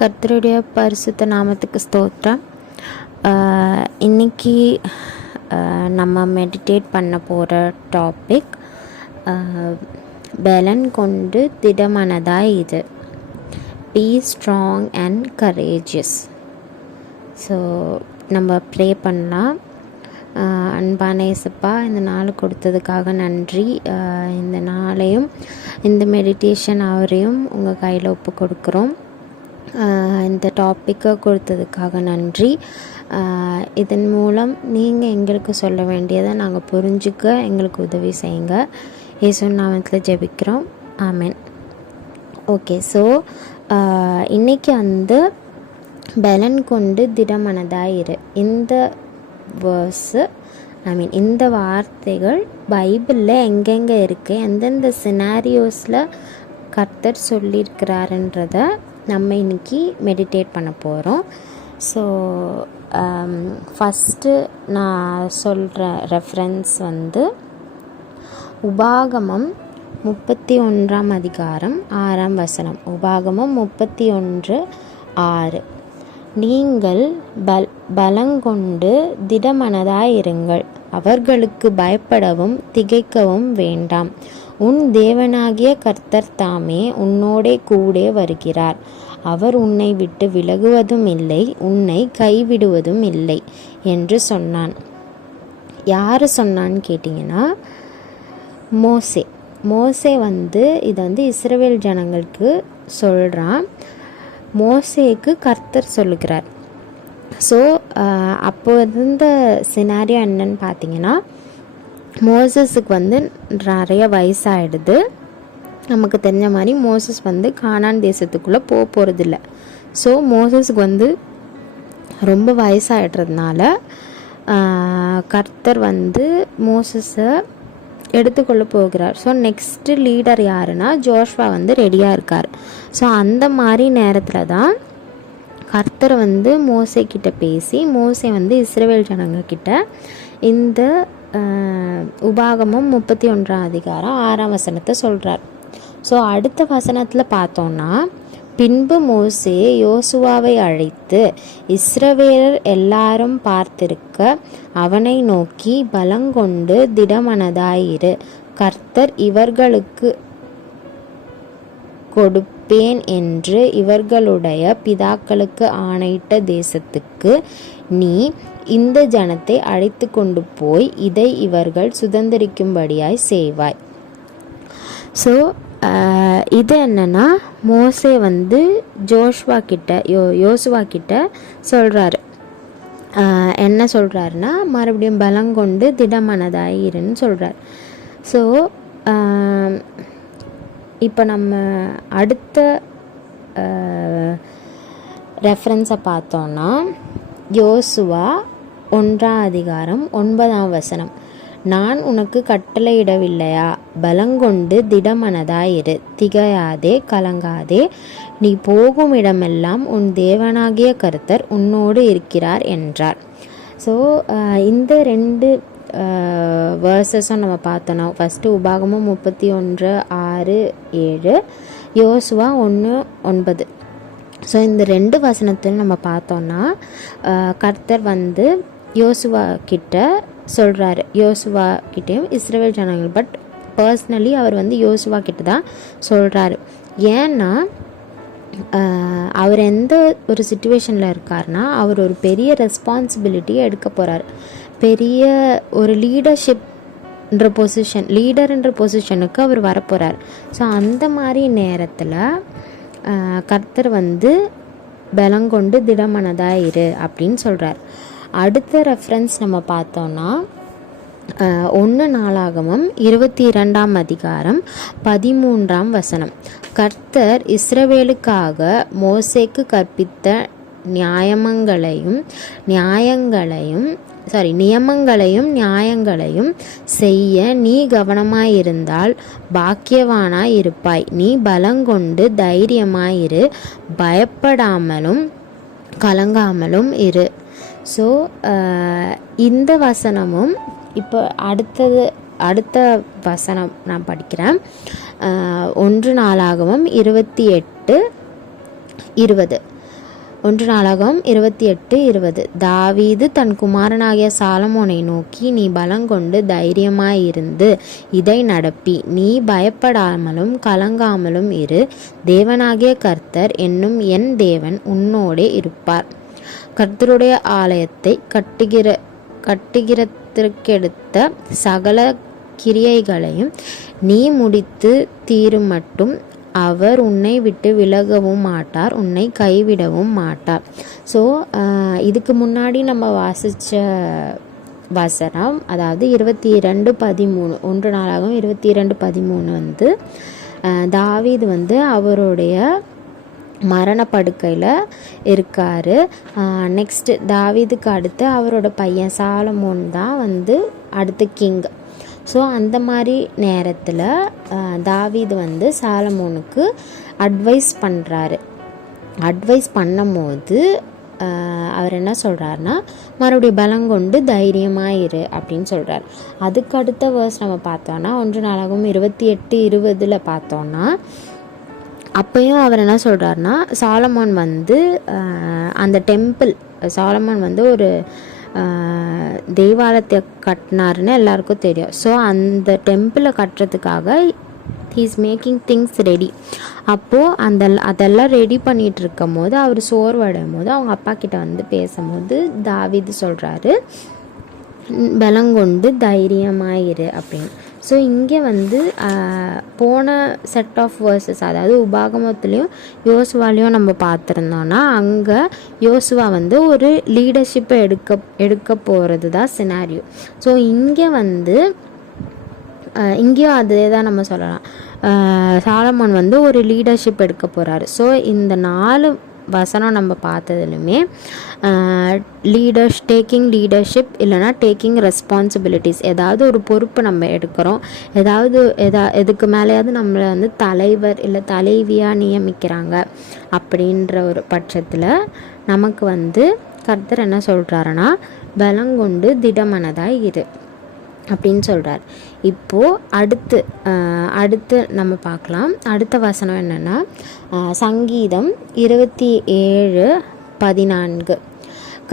கர்த்தருடைய பரிசுத்த நாமத்துக்கு ஸ்தோத்திரம். இன்னைக்கு நம்ம மெடிடேட் பண்ண போகிற டாபிக் பலன் கொண்டு திடமானதாக இது be strong and courageous so நம்ம ப்ரே பண்ணலாம். அன்பான இசப்பா இந்த நாள் கொடுத்ததுக்காக நன்றி. இந்த நாளையும் இந்த மெடிடேஷன் அவரையும் உங்கள் கையில் ஒப்பு கொடுக்குறோம். இந்த டாப்பிக்கை கொடுத்ததுக்காக நன்றி. இதன் மூலம் நீங்கள் எங்களுக்கு சொல்ல வேண்டியதை நாங்கள் புரிஞ்சுக்க எங்களுக்கு உதவி செய்யுங்க. இயேசு நாமத்தில் ஜெபிக்கிறோம். ஆமேன். ஓகே ஸோ இன்றைக்கி வந்து பலன் கொண்டு திடமனதாயிரு இந்த வேர்ஸு ஐ மீன் இந்த வார்த்தைகள் பைபிளில் எங்கெங்கே இருக்குது எந்தெந்த சினாரியோஸில் கர்த்தர் சொல்லியிருக்கிறாருன்றத நம்ம இன்னைக்கு மெடிடேட் பண்ண போகிறோம் ஸோ ஃபஸ்ட்டு um, நான் சொல்கிற ரெஃபரன்ஸ் வந்து உபாகமம் முப்பத்தி ஒன்றாம் அதிகாரம் ஆறாம் வசனம். உபாகமம் முப்பத்தி ஒன்று ஆறு. நீங்கள் பல் பலங்கொண்டு திடமனதாயிருங்கள். அவர்களுக்கு பயப்படவும் திகைக்கவும் வேண்டாம். உன் தேவனாகிய கர்த்தர் தாமே உன்னோடே கூடே வருகிறார். அவர் உன்னை விட்டு விலகுவதும் இல்லை உன்னை கைவிடுவதும் இல்லை என்று சொன்னான். யார் சொன்னான்னு கேட்டிங்கன்னா மோசே. மோசே வந்து இதை வந்து இஸ்ரவேல் ஜனங்களுக்கு சொல்கிறான் மோசேக்கு கர்த்தர் சொல்லுகிறார். ஸோ அப்போ இருந்த சினாரியோ என்னன்னு பார்த்தீங்கன்னா மோசஸுக்கு வந்து நிறைய வயசாகிடுது நமக்கு தெரிஞ்ச மாதிரி மோசஸ் வந்து கானான் தேசத்துக்குள்ளே போக போகிறதில்ல ஸோ மோசஸுக்கு வந்து ரொம்ப வயசாகிடுறதுனால கர்த்தர் வந்து மோசஸை எடுத்துக்கொள்ள போகிறார். ஸோ நெக்ஸ்ட்டு லீடர் யாருன்னா ஜோஷ்வா வந்து ரெடியாக இருக்கார். ஸோ அந்த மாதிரி நேரத்தில் தான் கர்த்தர் வந்து மோசே கிட்ட பேசி மோசே வந்து இஸ்ரேவேல் ஜனங்கக்கிட்ட இந்த உபாகமம் முப்பத்தி ஒன்றாம் அதிகாரம் ஆறாம் வசனத்தை சொல்கிறார் ஸோ அடுத்த வசனத்தில் பார்த்தோன்னா பின்பு மோசே யோசுவாவை அழைத்து இஸ்ரவேலர் எல்லாரும் பார்த்திருக்க அவனை நோக்கி பலங்கொண்டு திடமனதாயிரு. கர்த்தர் இவர்களுக்கு கொடுப்பேன் என்று இவர்களுடைய பிதாக்களுக்கு ஆணையிட்ட தேசத்துக்கு நீ இந்த ஜனத்தை அழைத்து கொண்டு போய் இதை இவர்கள் சுதந்திரிக்கும்படியாய் செய்வாய். ஸோ இது என்னன்னா மோசே வந்து ஜோஷ்வா கிட்ட யோ யோசுவா கிட்ட சொல்கிறாரு என்ன சொல்கிறாருன்னா மறுபடியும் பலங்கொண்டு திடமனதாயிருன்னு சொல்கிறார் ஸோ இப்போ நம்ம அடுத்த ரெஃபரன்ஸை பார்த்தோன்னா யோசுவா ஒன்றாம் அதிகாரம் ஒன்பதாம் வசனம். நான் உனக்கு கட்டளையிடவில்லையா? பலங்கொண்டு திடமனதாயிரு. திகையாதே கலங்காதே. நீ போகும் இடமெல்லாம் உன் தேவனாகிய கர்த்தர் உன்னோடு இருக்கிறார் என்றார். ஸோ இந்த ரெண்டு வேர்சஸும் நம்ம பார்த்தோன்னா ஃபஸ்ட்டு உபாகமும் முப்பத்தி ஒன்று ஆறு ஏழு யோசுவா ஒன்று ஒன்பது. ஸோ இந்த ரெண்டு வசனத்தில் நம்ம பார்த்தோன்னா கர்த்தர் வந்து யோசுவா கிட்ட சொல்கிறாரு யோசுவா கிட்டேயும் இஸ்ரேல் ஜனங்கள். பட் பர்சனலி அவர் வந்து யோசுவா கிட்ட தான் சொல்கிறாரு ஏன்னா அவர் எந்த ஒரு சுச்சுவேஷனில் இருக்காருன்னா அவர் ஒரு பெரிய ரெஸ்பான்சிபிலிட்டியை எடுக்க போகிறார் பெரிய ஒரு லீடர்ஷிப்ன்ற பொசிஷன் லீடர்ன்ற பொசிஷனுக்கு அவர் வரப்போகிறார் ஸோ அந்த மாதிரி நேரத்தில் கர்த்தர் வந்து பலங்கொண்டு திடமனதாக இரு அப்படின்னு சொல்கிறார் அடுத்த ரெஃபரன்ஸ் நம்ம பார்த்தோன்னா ஒன்று நாளாகமம் இருபத்தி இரண்டாம் அதிகாரம் பதிமூன்றாம் வசனம். கர்த்தர் இஸ்ரவேலுக்காக மோசேக்கு கற்பித்த நியாயமங்களையும் நியாயங்களையும் சாரி நியமங்களையும் நியாயங்களையும் செய்ய நீ கவனமாயிருந்தால் பாக்கியவானாய் இருப்பாய். நீ பலங்கொண்டு தைரியமாயிரு பயப்படாமலும் கலங்காமலும் இரு. ஸோ uh, இந்த வசனமும் இப்போ அடுத்தது அடுத்த வசனம் நான் படிக்கிறேன். Uh, ஒன்று நாளாகவும் இருபத்தி எட்டு இருபது. ஒன்று நாளாகவும் இருபத்தி எட்டு இருபது. தாவீது தன் குமாரனாகிய சாலமோனை நோக்கி நீ பலங்கொண்டு தைரியமாயிருந்து இதை நடப்பி. நீ பயப்படாமலும் கலங்காமலும் இரு. தேவனாகிய கர்த்தர் என்னும் என் தேவன் உன்னோடே இருப்பார். கர்த்தருடைய ஆலயத்தை கட்டுகிற கட்டுகிறதற்கெடுத்த சகல கிரியைகளையும் நீ முடித்து தீரும் மட்டும். அவர் உன்னை விட்டு விலகவும் மாட்டார் உன்னை கைவிடவும் மாட்டார். ஸோ இதுக்கு முன்னாடி நம்ம வாசித்த வசனம் அதாவது இருபத்தி இரண்டு பதிமூணு ஒன்று நாளாகவும் இருபத்தி இரண்டு பதிமூணு வந்து தாவீது வந்து அவருடைய மரணப்படுக்கையில் இருக்கார். நெக்ஸ்ட்டு தாவிதுக்கு அடுத்து அவரோட பையன் சாலமோன் தான் வந்து அடுத்து கிங் ஸோ அந்த மாதிரி நேரத்தில் தாவீது வந்து சாலமோனுக்கு அட்வைஸ் பண்ணுறாரு அட்வைஸ் பண்ணும்போது அவர் என்ன சொல்கிறாருன்னா மறுபடியும் பலங்கொண்டு தைரியமாக இரு அப்படின்னு சொல்கிறார் அதுக்கு அடுத்த வேர்ஸ் நம்ம பார்த்தோன்னா ஒன்று நாளாகவும் இருபத்தி எட்டு இருபதில் பார்த்தோன்னா அப்பயும் அவர் என்ன சொல்கிறாருன்னா சாலமான் வந்து அந்த டெம்பிள் சாலமான் வந்து ஒரு ஆஹ், தேவாலயத்தை கட்டினாருன்னு எல்லாருக்கும் தெரியும். ஸோ அந்த டெம்பிளை கட்டுறதுக்காக ஹீஸ் மேக்கிங் திங்ஸ் ரெடி அப்போது அந்த அதெல்லாம் ரெடி பண்ணிகிட்டு இருக்கும் போது அவர் சோர்வடையும் போது அவங்க அப்பா கிட்ட வந்து பேசும்போது தாவிது சொல்கிறாரு பலங்கொண்டு தைரியமாயிரு அப்படின்னு. ஸோ இங்கே வந்து போன செட் ஆஃப் வேர்சஸ் அதாவது உபாகமத்துலேயும் யோசுவாலையும் நம்ம பார்த்துருந்தோன்னா அங்கே யோசுவா வந்து ஒரு லீடர்ஷிப்பை எடுக்க எடுக்க போகிறது தான் சினாரியோ ஸோ இங்கே வந்து இங்கேயும் அதே தான் நம்ம சொல்லலாம். சாலமோன் வந்து ஒரு லீடர்ஷிப் எடுக்க போகிறாரு ஸோ இந்த நாலு வசனம் நம்ம பார்த்ததுலையுமே லீடர்ஸ் டேக்கிங் லீடர்ஷிப் இல்லைனா டேக்கிங் ரெஸ்பான்சிபிலிட்டிஸ் ஏதாவது ஒரு பொறுப்பு நம்ம எடுக்கிறோம். ஏதாவது எதா எதுக்கு மேலேயாவது நம்மளை வந்து தலைவர் இல்லை தலைவியாக நியமிக்கிறாங்க அப்படின்ற ஒரு பட்சத்தில் நமக்கு வந்து கர்த்தர் என்ன சொல்கிறாருன்னா பலங்கொண்டு திடமனதாக இரு. அப்படின்னு சொல்கிறார் இப்போது அடுத்து அடுத்து நம்ம பார்க்கலாம். அடுத்த வசனம் என்னென்னா சங்கீதம் இருபத்தி ஏழு பதினான்கு.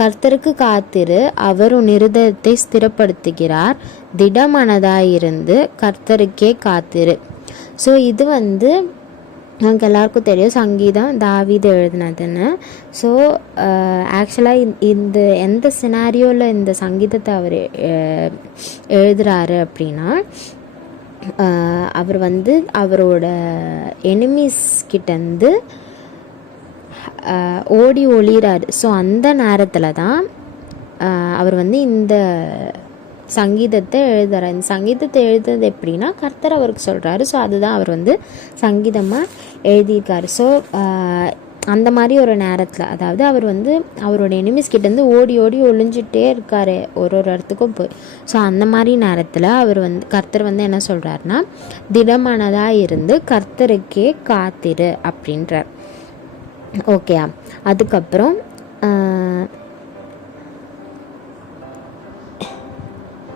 கர்த்தருக்கு காத்திரு அவர் உன் இருதயத்தை ஸ்திரப்படுத்துகிறார். திடமனதாயிருந்து கர்த்தருக்கே காத்திரு. ஸோ இது வந்து நமக்கு எல்லாருக்கும் தெரியும் சங்கீதம் தாவிது எழுதினதுன்னு ஸோ ஆக்சுவலாக இந்த எந்த சினாரியோவில் இந்த சங்கீதத்தை அவர் எழுதுறாரு அப்படின்னா அவர் வந்து அவரோட எனிமீஸ் கிட்டேருந்து ஓடி ஒளிகிறாரு ஸோ அந்த நேரத்தில் தான் அவர் வந்து இந்த சங்கீதத்தை எழுதுறாரு. இந்த சங்கீதத்தை எழுதுறது எப்படின்னா கர்த்தர் அவருக்கு சொல்கிறாரு ஸோ அதுதான் அவர் வந்து சங்கீதமாக எழுதியிருக்காரு. ஸோ அந்த மாதிரி ஒரு நேரத்தில் அதாவது அவர் வந்து அவரோட எனிமிஸ் கிட்டேருந்து ஓடி ஓடி ஒளிஞ்சிட்டே இருக்கார். ஒரு ஒரு இடத்துக்கும் போய். ஸோ அந்த மாதிரி நேரத்தில் அவர் வந்து கர்த்தர் வந்து என்ன சொல்கிறாருன்னா திடமானதாக இருந்து கர்த்தருக்கே காத்திரு அப்படின்றார். ஓகே அதுக்கப்புறம்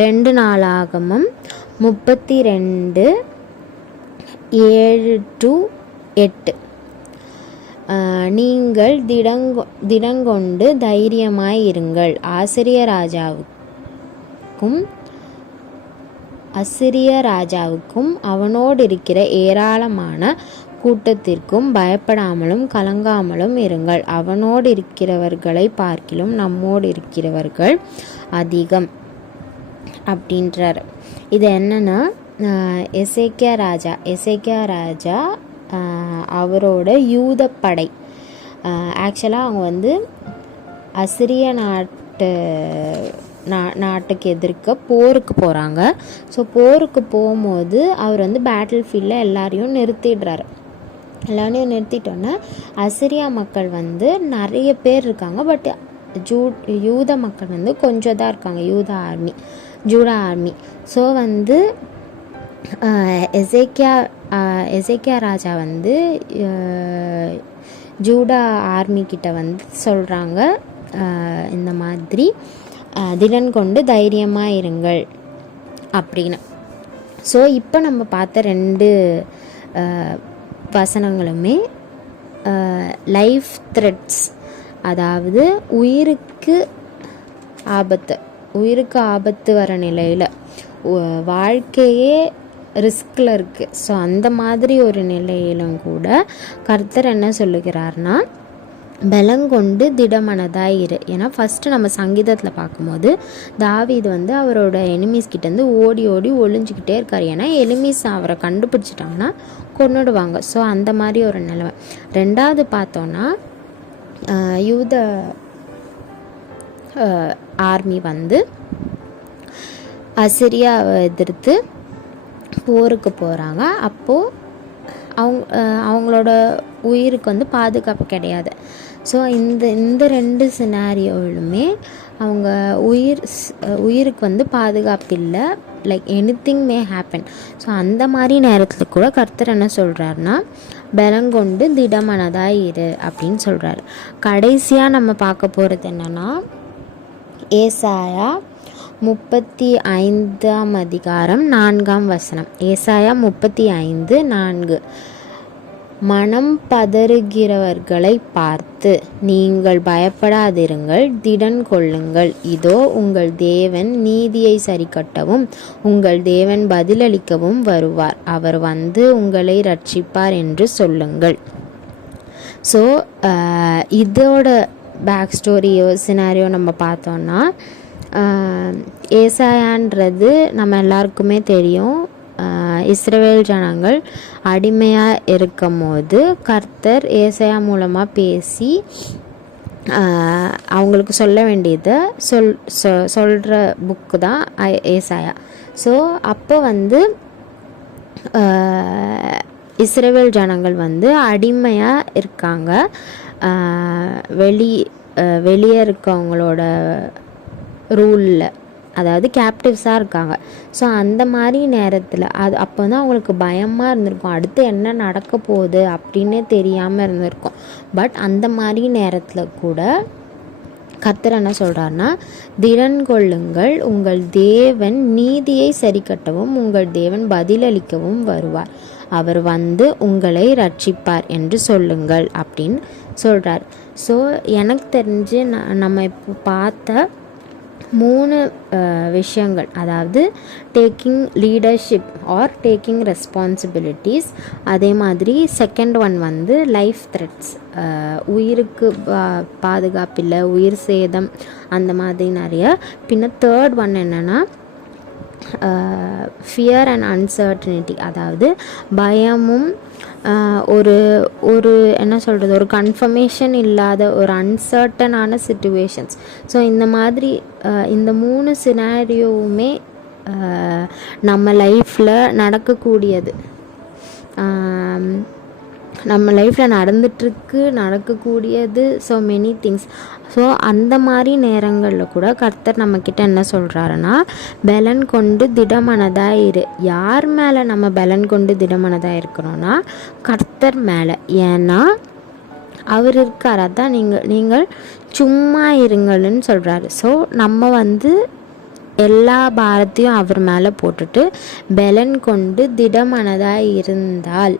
ரெண்டு நாளாகமும் முப்பத்தி ரெண்டு ஏழு டு எட்டு. நீங்கள் திடங்கொ திடங்கொண்டு தைரியமாய் இருங்கள். ஆசிரிய ராஜாவுக்கும் அசிரிய ராஜாவுக்கும் அவனோடு இருக்கிற ஏராளமான கூட்டத்திற்கும் பயப்படாமலும் கலங்காமலும் இருங்கள். அவனோடு இருக்கிறவர்களை பார்க்கிலும் நம்மோடு இருக்கிறவர்கள் அதிகம். அப்படின்றார். இது என்னென்னா எசேக்கியா ராஜா எசேக்கியா ராஜா அவரோட அவரோட யூதப்படை ஆக்சுவலாக அவங்க வந்து அசிரிய நாட்டு நா நாட்டுக்கு எதிர்க்க போருக்கு போகிறாங்க ஸோ போருக்கு போகும்போது அவர் வந்து பேட்டில் ஃபீல்டில் எல்லாரையும் நிறுத்திடுறாரு. எல்லாரையும் நிறுத்திட்டோன்னே அசிரியா மக்கள் வந்து நிறைய பேர் இருக்காங்க. பட் ஜூ யூத மக்கள் வந்து கொஞ்சம் தான் இருக்காங்க. யூத ஆர்மி ஜூடா ஆர்மி ஸோ வந்து எசேக்கியா எசேக்கியா ராஜா வந்து ஜூடா ஆர்மி கிட்ட வந்து சொல்கிறாங்க இந்த மாதிரி திடன் கொண்டு தைரியமாக இருங்கள். அப்படின்னு. ஸோ இப்போ நம்ம பார்த்த ரெண்டு வசனங்களுமே லைஃப் த்ரெட்ஸ் அதாவது உயிருக்கு ஆபத்து. உயிருக்கு ஆபத்து வர நிலையில் வாழ்க்கையே ரிஸ்கில் இருக்குது ஸோ அந்த மாதிரி ஒரு நிலையிலும் கூட கர்த்தர் என்ன சொல்லுகிறார்னா பலங்கொண்டு திடமனதாக இரு. ஏன்னா ஃபஸ்ட்டு நம்ம சங்கீதத்தில் பார்க்கும்போது தாவீது வந்து அவரோட எனிமீஸ் கிட்டேருந்து ஓடி ஓடி ஒளிஞ்சிக்கிட்டே இருக்கார். ஏன்னா எனிமீஸ் அவரை கண்டுபிடிச்சிட்டாங்கன்னா கொண்டுடுவாங்க ஸோ அந்த மாதிரி ஒரு நிலைமை. ரெண்டாவது பார்த்தோன்னா யூத ஆர்மி வந்து அசிரியாவை எதிர்த்து போருக்கு போகிறாங்க அப்போது அவங்க அவங்களோட உயிருக்கு வந்து பாதுகாப்பு கிடையாது. ஸோ இந்த இந்த ரெண்டு சினாரியோலுமே அவங்க உயிர் உயிருக்கு வந்து பாதுகாப்பு இல்லை. Like anything may happen so அந்த மாதிரி நேரத்தில் கூட கர்த்தர் என்ன சொல்கிறாருன்னா பலங்கொண்டு திடமனதாக இரு அப்படின்னு சொல்கிறாரு கடைசியாக நம்ம பார்க்க போகிறது என்னென்னா ஏசாயா முப்பத்தி ஐந்தாம் அதிகாரம் நான்காம் வசனம். ஏசாயா முப்பத்தி ஐந்து நான்கு. மனம் பதறுகிறவர்களை பார்த்து நீங்கள் பயப்படாதிருங்கள் திடன் கொள்ளுங்கள். இதோ உங்கள் தேவன் நீதியை சரிக்கட்டவும் உங்கள் தேவன் பதிலளிக்கவும் வருவார். அவர் வந்து உங்களை ரட்சிப்பார் என்று சொல்லுங்கள். ஸோ இதோட பேக் ஸ்டோரியோ சினாரியோ நம்ம பார்த்தோன்னா ஏசாயான்றது நம்ம எல்லாருக்குமே தெரியும். ஆஹ், இஸ்ரவேல் ஜனங்கள் அடிமையாக இருக்கும் போது கர்த்தர் ஏசாயா மூலமாக பேசி அவங்களுக்கு சொல்ல வேண்டியதை சொல் சொ சொல்கிற புக்கு தான் ஏசாயா. ஸோ அப்போ வந்து ஆஹ், இஸ்ரவேல் ஜனங்கள் வந்து அடிமையாக இருக்காங்க. வெளி வெளியே இருக்கவங்களோட ரூலில் அதாவது கேப்டிவ்ஸாக இருக்காங்க. ஸோ அந்த மாதிரி நேரத்தில் அது அப்போ வந்து அவங்களுக்கு பயமாக இருந்திருக்கும். அடுத்து என்ன நடக்க போகுது அப்படின்னே தெரியாமல் இருந்திருக்கும். பட் அந்த மாதிரி நேரத்தில் கூட கத்தர் என்ன சொல்கிறாருன்னா திடன் கொள்ளுங்கள் உங்கள் தேவன் நீதியை சரிக்கட்டவும் உங்கள் தேவன் பதிலளிக்கவும் வருவார். அவர் வந்து உங்களை ரட்சிப்பார் என்று சொல்லுங்கள் அப்படின்னு சொல்கிறார் ஸோ எனக்கு தெரிஞ்சு நான் நம்ம இப்போ பார்த்த மூணு விஷயங்கள். அதாவது taking leadership or taking responsibilities அதே மாதிரி செகண்ட் ஒன் வந்து லைஃப் த்ரெட்ஸ் உயிருக்கு பா- பாதுகாப்பில்லை உயிர் சேதம் அந்த மாதிரி நிறைய. பின்ன தேர்ட் ஒன் என்னென்னா ஃபியர் அண்ட் அன்சர்டனிட்டி அதாவது பயமும் ஒரு ஒரு என்ன சொல்கிறது ஒரு கன்ஃபர்மேஷன் இல்லாத ஒரு அன்சர்டனான சுச்சுவேஷன்ஸ் ஸோ இந்த மாதிரி இந்த மூணு சினாரியோவுமே நம்ம லைஃப்பில் நடக்கக்கூடியது. நம்ம லைஃப்பில் நடந்துட்டுருக்கு நடக்கக்கூடியது ஸோ மெனி திங்ஸ் ஸோ அந்த மாதிரி நேரங்களில் கூட கர்த்தர் நம்மக்கிட்ட என்ன சொல்கிறாருன்னா பலன் கொண்டு திடமனதாக இரு. யார் மேலே நம்ம பலன் கொண்டு திடமனதாக இருக்கிறோன்னா கர்த்தர் மேலே. ஏன்னா அவர் இருக்கார். அதான் நீங்கள் நீங்கள் சும்மா இருங்கள்னு சொல்கிறாரு ஸோ நம்ம வந்து எல்லா பாரத்தையும் அவர் மேலே போட்டுட்டு பலன் கொண்டு திடமனதாக இருந்தால்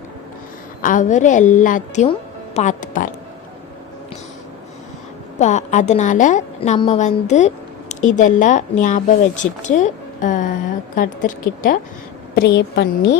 அவர் எல்லாத்தையும் பார்த்துப்பார். இப்போ அதனால் நம்ம வந்து இதெல்லாம் ஞாபகம் வச்சுட்டு கர்த்தர்கிட்ட ப்ரே பண்ணி